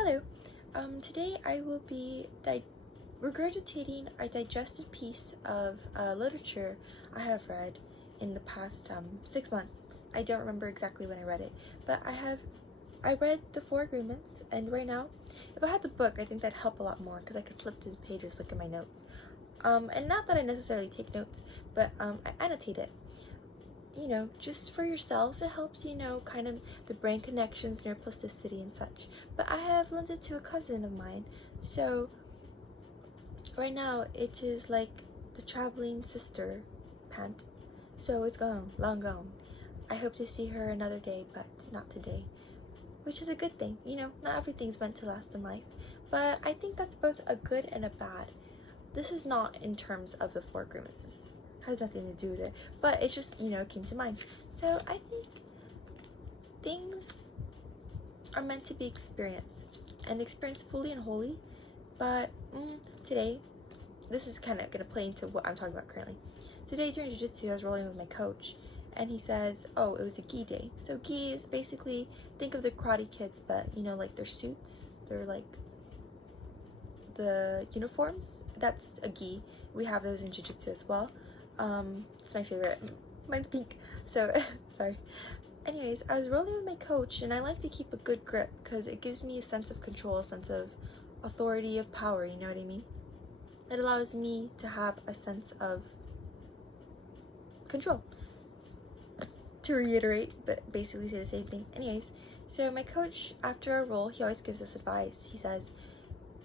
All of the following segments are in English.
Hello. Today I will be regurgitating a digested piece of literature I have read in the past 6 months. I don't remember exactly when I read it, but I read The Four Agreements, and right now, if I had the book, I think that'd help a lot more because I could flip through the pages, look at my notes. And not that I necessarily take notes, but I annotate it. Just for yourself, it helps kind of the brain connections, neuroplasticity, and such. But I have lent it to a cousin of mine, so right now it is like the traveling sister pant. So it's gone, long gone. I hope to see her another day, but not today, which is a good thing. Not everything's meant to last in life, but I think that's both a good and a bad. This is not in terms of the Four Agreements. This has nothing to do with it, but it's just it came to mind. So I think things are meant to be experienced and experienced fully and wholly. But today, this is kind of gonna play into what I'm talking about currently. Today during jiu-jitsu, I was rolling with my coach, and he says, "Oh, it was a gi day." So gi is basically, think of the Karate Kids, but like their suits, they're like the uniforms. That's a gi. We have those in jiu-jitsu as well. It's my favorite. Mine's pink. So sorry. Anyways, I was rolling with my coach, and I like to keep a good grip because it gives me a sense of control, a sense of authority, of power. You know what I mean? It allows me to have a sense of control. To reiterate, but basically say the same thing. Anyways, so my coach, after a roll, he always gives us advice. He says,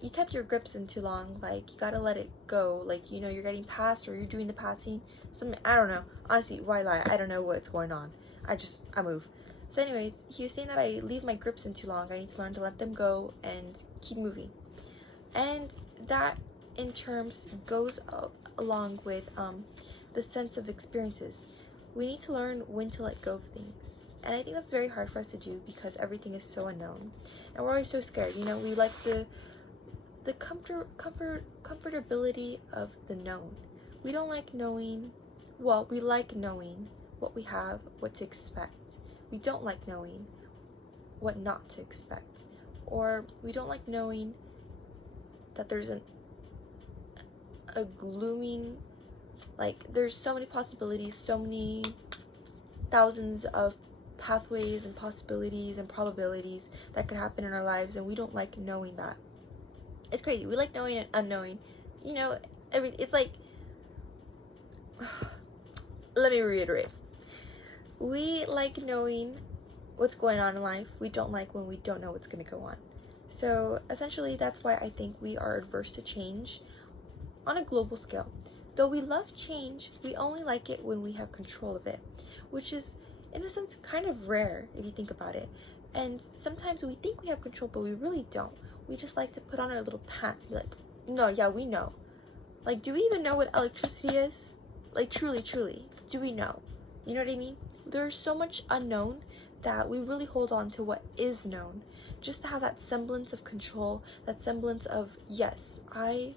"You kept your grips in too long, like you gotta let it go, like you're getting passed or you're doing the passing, something, I don't know, honestly, why lie, I don't know what's going on, I move." So anyways, he was saying that I leave my grips in too long, I need to learn to let them go and keep moving. And that in terms goes along with the sense of experiences. We need to learn when to let go of things, and I think that's very hard for us to do because everything is so unknown and we're always so scared. We like the comfortability of the known. We don't like knowing, well, we like knowing what we have, what to expect. We don't like knowing what not to expect. Or we don't like knowing that there's a glooming, like there's so many possibilities, so many thousands of pathways and possibilities and probabilities that could happen in our lives, and we don't like knowing that. It's crazy. We like knowing and unknowing. It's like, let me reiterate. We like knowing what's going on in life. We don't like when we don't know what's going to go on. So essentially, that's why I think we are adverse to change on a global scale. Though we love change, we only like it when we have control of it, which is, in a sense, kind of rare if you think about it. And sometimes we think we have control, but we really don't. We just like to put on our little pants and be like, "No, yeah, we know." Like, do we even know what electricity is? Like, truly, do we know? You know what I mean? There's so much unknown that we really hold on to what is known, just to have that semblance of control, that semblance of, yes, I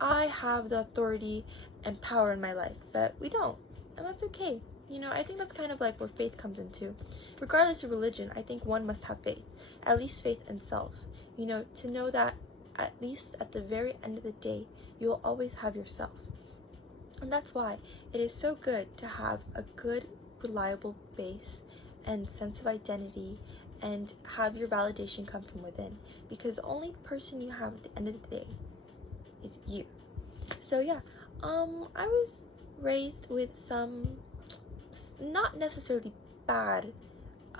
have the authority and power in my life, but we don't, and that's okay. I think that's kind of like where faith comes into. Regardless of religion, I think one must have faith, at least faith in self. To know that at least at the very end of the day, you will always have yourself. And that's why it is so good to have a good, reliable base and sense of identity and have your validation come from within, because the only person you have at the end of the day is you. So yeah, I was raised with some not necessarily bad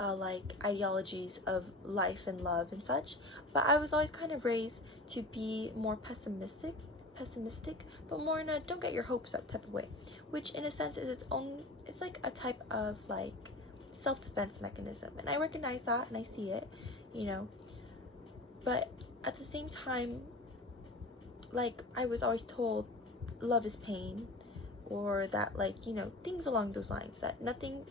like ideologies of life and love and such, but I was always kind of raised to be more pessimistic, but more in a don't get your hopes up type of way, which in a sense is it's like a type of like self-defense mechanism, and I recognize that and I see it, but at the same time, like I was always told love is pain, or that things along those lines, that nothing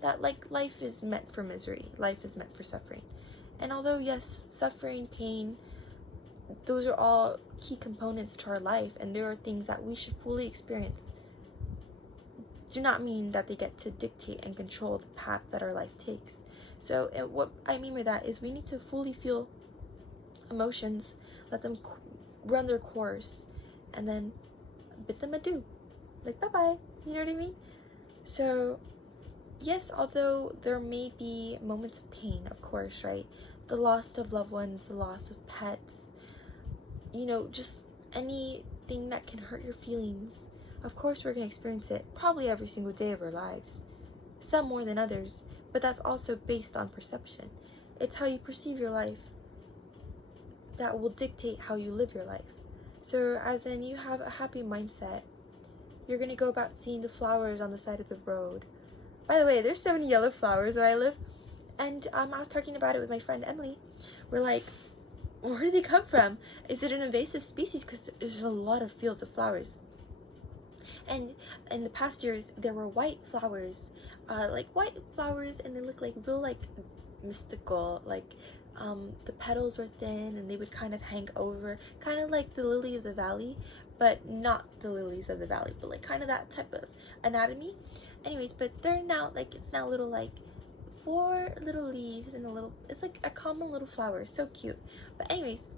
that like life is meant for misery, life is meant for suffering. And although yes, suffering, pain, those are all key components to our life, and there are things that we should fully experience, do not mean that they get to dictate and control the path that our life takes. So what I mean by that is we need to fully feel emotions, let them run their course, and then bid them adieu. Like, bye-bye. You know what I mean? So, yes, although there may be moments of pain, of course, right? The loss of loved ones, the loss of pets, just anything that can hurt your feelings. Of course, we're going to experience it probably every single day of our lives. Some more than others, but that's also based on perception. It's how you perceive your life that will dictate how you live your life. So, as in, you have a happy mindset, you're going to go about seeing the flowers on the side of the road. By the way, there's so many yellow flowers where I live, and I was talking about it with my friend Emily. We're like, where do they come from? Is it an invasive species? Because there's a lot of fields of flowers. And in the past years, there were white flowers, and they look like real, like, mystical, like, the petals were thin, and they would kind of hang over, kind of like the lily of the valley, but not the lilies of the valley, but like kind of that type of anatomy. Anyways, but they're now, like, it's now little, like, 4 little leaves and it's like a common little flower. So cute. But anyways,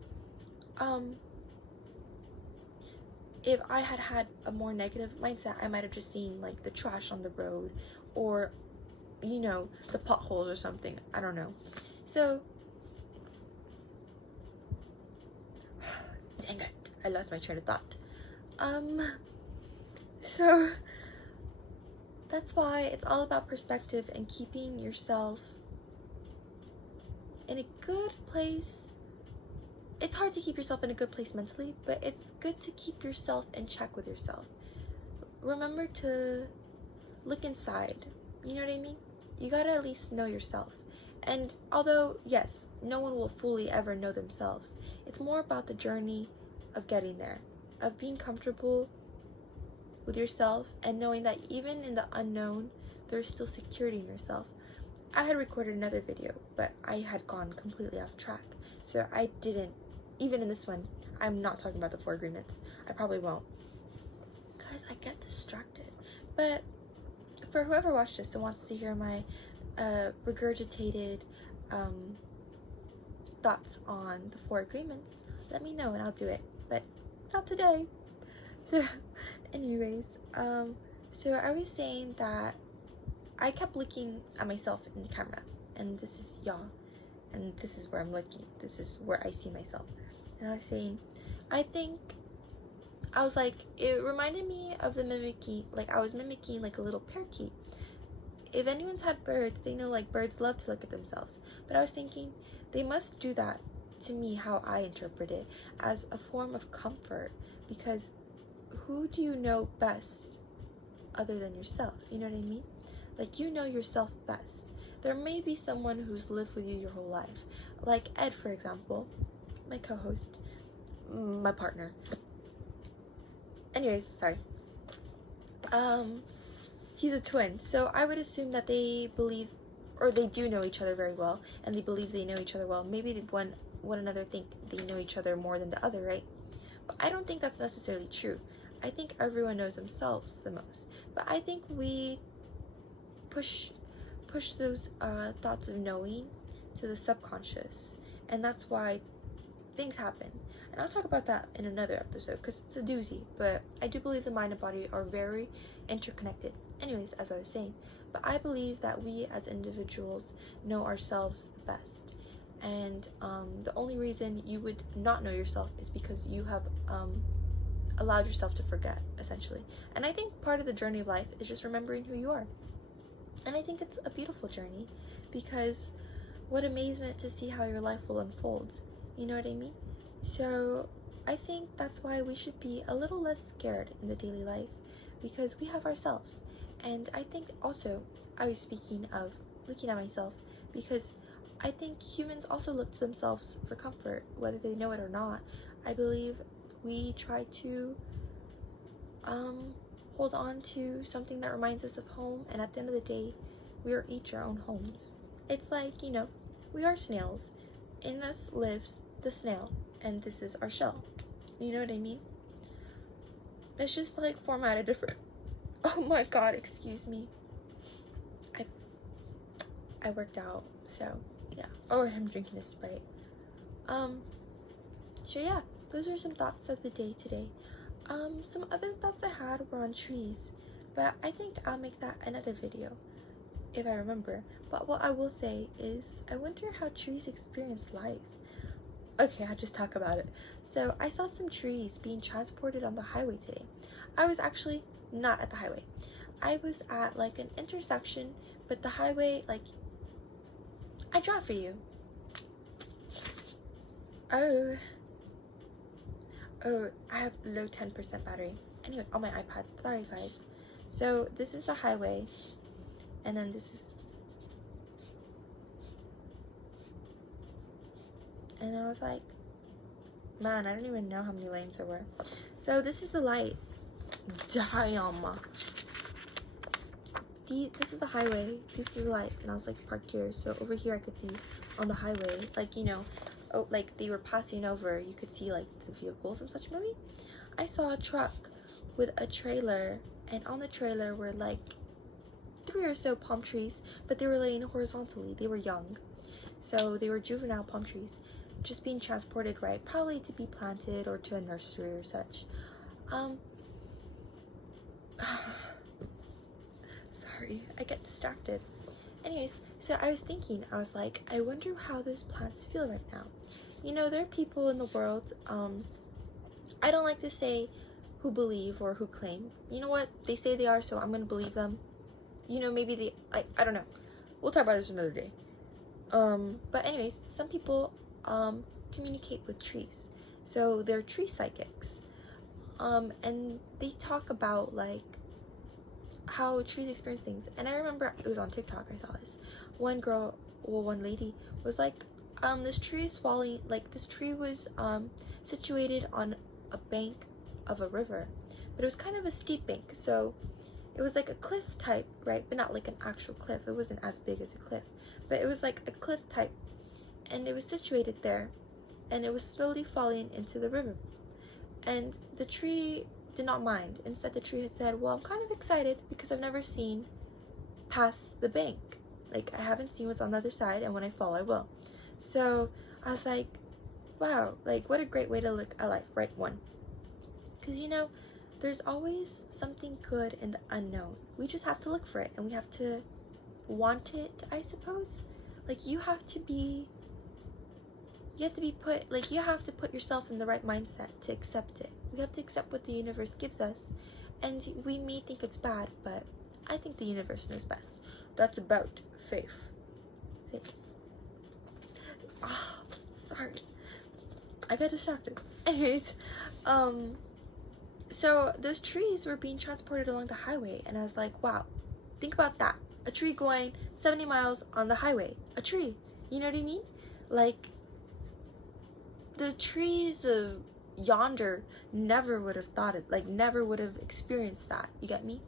if I had had a more negative mindset, I might have just seen, like, the trash on the road, or, the potholes or something. I don't know. So, dang it, I lost my train of thought. So, that's why it's all about perspective and keeping yourself in a good place. It's hard to keep yourself in a good place mentally, but it's good to keep yourself in check with yourself. Remember to look inside. You know what I mean? You gotta at least know yourself. And although, yes, no one will fully ever know themselves, it's more about the journey of getting there, of being comfortable with yourself and knowing that even in the unknown, there's still security in yourself. I had recorded another video, but I had gone completely off track. So I didn't, even in this one, I'm not talking about the 4 agreements. I probably won't, because I get distracted. But for whoever watched this and wants to hear my regurgitated thoughts on the 4 agreements, let me know and I'll do it. But not today. So anyways, so I was saying that I kept looking at myself in the camera, and this is y'all, and this is where I'm looking, this is where I see myself. And I was saying, I was like, it reminded me of the mimicking, like I was mimicking like a little parakeet. If anyone's had birds, they know, like, birds love to look at themselves. But I was thinking, they must do that, to me, how I interpret it, as a form of comfort, because who do you know best other than yourself? You know what I mean? Like, you know yourself best. There may be someone who's lived with you your whole life, like Ed, for example, my co-host, my partner. Anyways, sorry. He's a twin, so I would assume that they believe, or they do know each other very well, and they believe they know each other well. Maybe one another think they know each other more than the other, right? But I don't think that's necessarily true. I think everyone knows themselves the most. But I think we push those thoughts of knowing to the subconscious, and that's why things happen. And I'll talk about that in another episode, because it's a doozy, but I do believe the mind and body are very interconnected. Anyways, as I was saying, but I believe that we as individuals know ourselves best, and the only reason you would not know yourself is because you have allowed yourself to forget, essentially. And I think part of the journey of life is just remembering who you are. And I think it's a beautiful journey, because what amazement to see how your life will unfold. You know what I mean? So I think that's why we should be a little less scared in the daily life, because we have ourselves. And I think also, I was speaking of looking at myself, because I think humans also look to themselves for comfort, whether they know it or not. I believe we try to hold on to something that reminds us of home, and at the end of the day, we are each our own homes. It's like, we are snails. In us lives the snail, and this is our shell. You know what I mean? It's just like formatted different. Oh my god, excuse me. I worked out, so yeah. Or I'm drinking a Sprite. So yeah, those are some thoughts of the day today. Some other thoughts I had were on trees, but I think I'll make that another video if I remember. But what I will say is, I wonder how trees experience life. Okay, I'll just talk about it. So I saw some trees being transported on the highway today. I was actually not at the highway. I was at like an intersection, but the highway, like, I draw for you. Oh, I have low 10% battery. Anyway, on my iPad. Sorry, guys. So this is the highway, and then this is, and I was like, man, I don't even know how many lanes there were. So this is the light. Damn. This is the highway. These are the lights, and I was like parked here. So over here I could see on the highway, like, you know, oh, like they were passing over. You could see like the vehicles and such. Maybe I saw a truck with a trailer, and on the trailer were like 3 or so palm trees, but they were laying horizontally. They were young, so they were juvenile palm trees, just being transported, right? Probably to be planted or to a nursery or such. Sorry, I get distracted. Anyways, so I was thinking, I was like, I wonder how those plants feel right now. You know, there are people in the world, I don't like to say who believe or who claim. You know what? They say they are, so I'm gonna believe them. You know, maybe I don't know. We'll talk about this another day. But anyways, some people, communicate with trees. So they're tree psychics. And they talk about, like, how trees experience things. And I remember it was on TikTok, I saw this. One lady was like, this tree is falling, like, this tree was, situated on a bank of a river. But it was kind of a steep bank, so it was like a cliff type, right? But not like an actual cliff. It wasn't as big as a cliff. But it was like a cliff type. And it was situated there. And it was slowly falling into the river. And the tree did not mind. Instead, the tree had said, well, I'm kind of excited because I've never seen past the bank. Like, I haven't seen what's on the other side, and when I fall, I will. So I was like, wow, like, what a great way to look at life, right? One. Because, you know, there's always something good in the unknown. We just have to look for it, and we have to want it, I suppose. Like, you have to put yourself in the right mindset to accept it. We have to accept what the universe gives us, and we may think it's bad, but I think the universe knows best. That's about faith. Ah, sorry, I got distracted. Anyways, so those trees were being transported along the highway, and I was like, wow, think about that. A tree going 70 miles on the highway. A tree, you know what I mean? Like, the trees of yonder never would have thought it, like, never would have experienced that. You get me?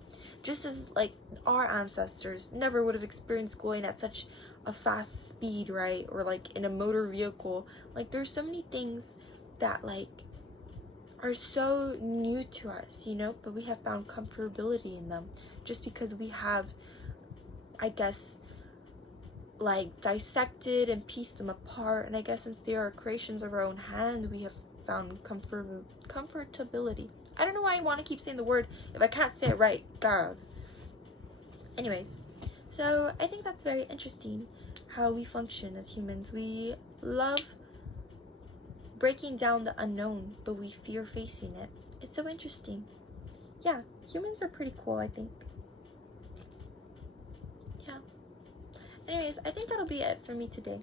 Just as, like, our ancestors never would have experienced going at such a fast speed, right? Or like in a motor vehicle. Like, there's so many things that, like, are so new to us, you know, but we have found comfortability in them just because we have, I guess, like, dissected and pieced them apart. And I guess since they are creations of our own hand, we have found comfortability. I don't know why I want to keep saying the word if I can't say it right. God. Anyways, so I think that's very interesting how we function as humans. We love breaking down the unknown, but we fear facing it. It's so interesting. Yeah, humans are pretty cool, I think. Yeah. Anyways, I think that'll be it for me today.